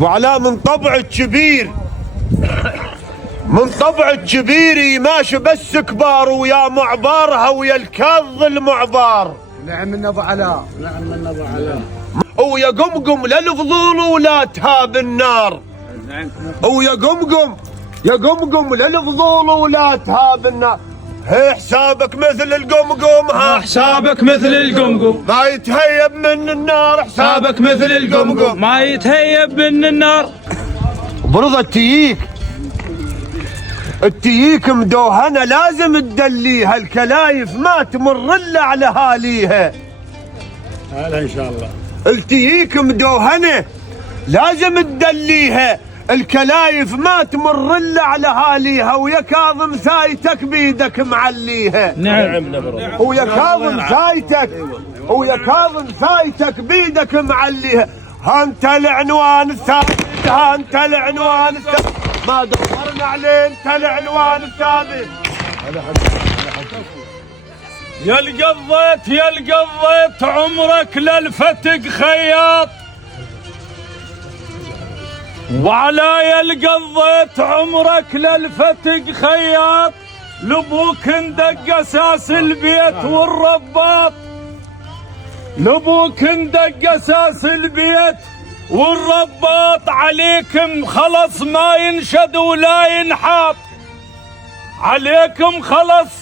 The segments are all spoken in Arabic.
وعلى من طبع الكبير، من طبع الكبير ماشي بس كبار ويا معبارها ويا الكظ المعبار. نعم من ابو علاء، نعم من ابو علاء. ويا قمقم للفضول ولا تهاب النار. نعم. ويا قمقم، يا قمقم للفضول ولا تهاب النار. هي حسابك مثل القمقم، ها حسابك مثل القمقم، ما يتهيب من النار. حسابك مثل القمقم، ما يتهيب من النار. برضه التييك مدوهنه لازم تدليها، الكلايف ما تمر الا على هاليها. هلا ان شاء الله. التييك مدوهنه لازم تدليها، الكلايف ما تمر الا على هاليها. ويا كاظم سايتك بيدك معليها. نعم. ويا كاظم سايتك، ويا كاظم سايتك بيدك معليها. ها انت العنوان الثابت، ها انت العنوان الثابت، ما دورنا عليه انت العنوان الثابت. يا القضيت يا القضيت عمرك للفتق خياط، وعلى يا القضيت عمرك للفتق خياط. لبوك ندق اساس البيت والرباط، لبوك ندق اساس البيت والرباط. عليكم خلص ما ينشد ولا ينحاط، عليكم خلص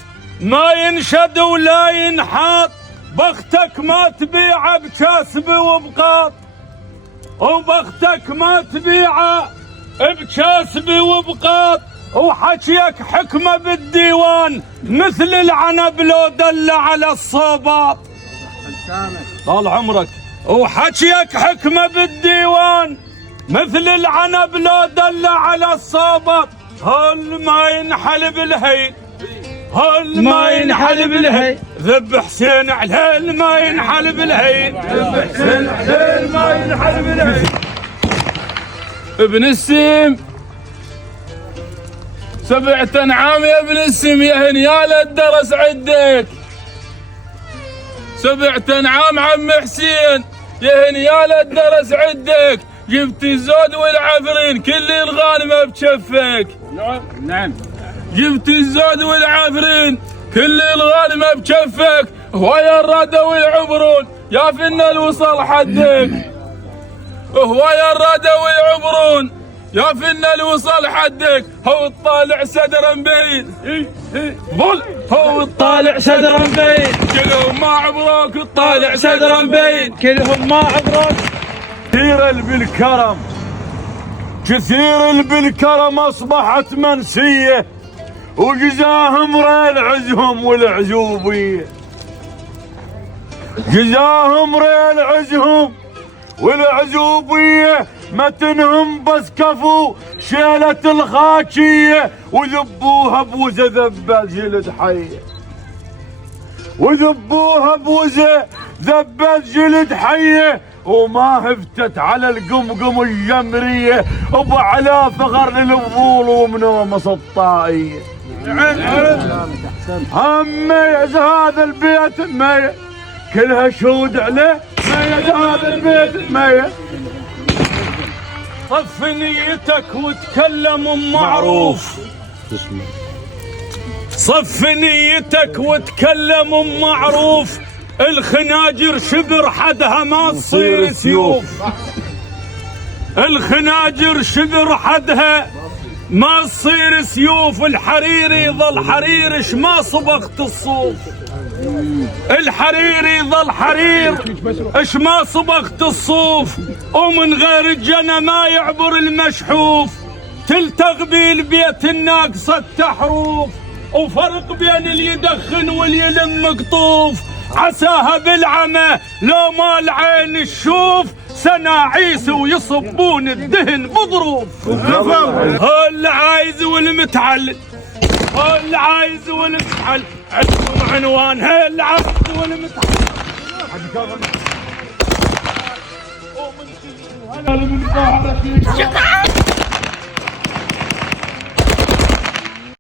ما ينشد ولا ينحاط. بختك ما تبيعه بكاسب وبقاط، وبختك ما تبيعه بكاسب وبقاط. وحكيك حكمه بالديوان مثل العنب لو دل على الصوباط. طال عمرك. وحكيك حكمه بالديوان مثل العنب لو دل على الصوباط. هل ما ينحل بالهيل، هل ما ينحل بالهيل. ذب حسين على ما ينحل بالهيل، ذب حسين على ما ينحل بالهيل. ابن السيم 7 أنعام يا ابن السيم، يا هنيال الدرس عدك. 7 أنعام عم حسين، يا هنيال الدرس عدك. جبت الزود والعفرين كل الغانمه بكفك. نعم. جبت الزود والعفرين كل الغانمه بكفك. ويا الردى والعبرون يا فينا الوصل حدك. ويا الردى والعبرون يا فينا الوصل حدك. هو الطالع صدرا بعيد، بل هو الطالع صدرا بعيد. كلهم ما عبروك الطالع صدرا بعيد، كلهم ما عبروك. كثير بالكرم، كثير بالكرم اصبحت منسيه، وجزاهم ريل عزهم والعزوبيه. جزاهم ريل عزهم والعزوبيه. متنهم بس كفو شيلة الخاكيه، وذبوها بوزه ذبال جلد حيه، وذبوها بوزه ذبال جلد حيه. وما هفتت على القمقم الجمريه، وبعلى فخر للفضول ومنومص الطائيه. ميز هذا البيت ميز، كلها شهود عليه. ميز هذا البيت ميز. صف نيتك وتكلم معروف، صف نيتك وتكلم معروف. الخناجر شبر حدها ما تصير سيوف، الخناجر شبر حدها ما تصير سيوف. الحرير يظل حرير اش ما صبغت الصوف، الحرير يظل حرير اش ما صبغت الصوف. ومن غير الجنة ما يعبر المشحوف، تلتغ بالبيت الناقصة حروف. وفرق بين اللي يدخن واللي يلم مقطوف. عساها بالعمى لو ما العين الشوف، سناعيس ويصبون الدهن بظروف. هل عايز والمتعلق، هل عايز والمتعلق عندهم عنوان. هل عايز والمتعلق ومن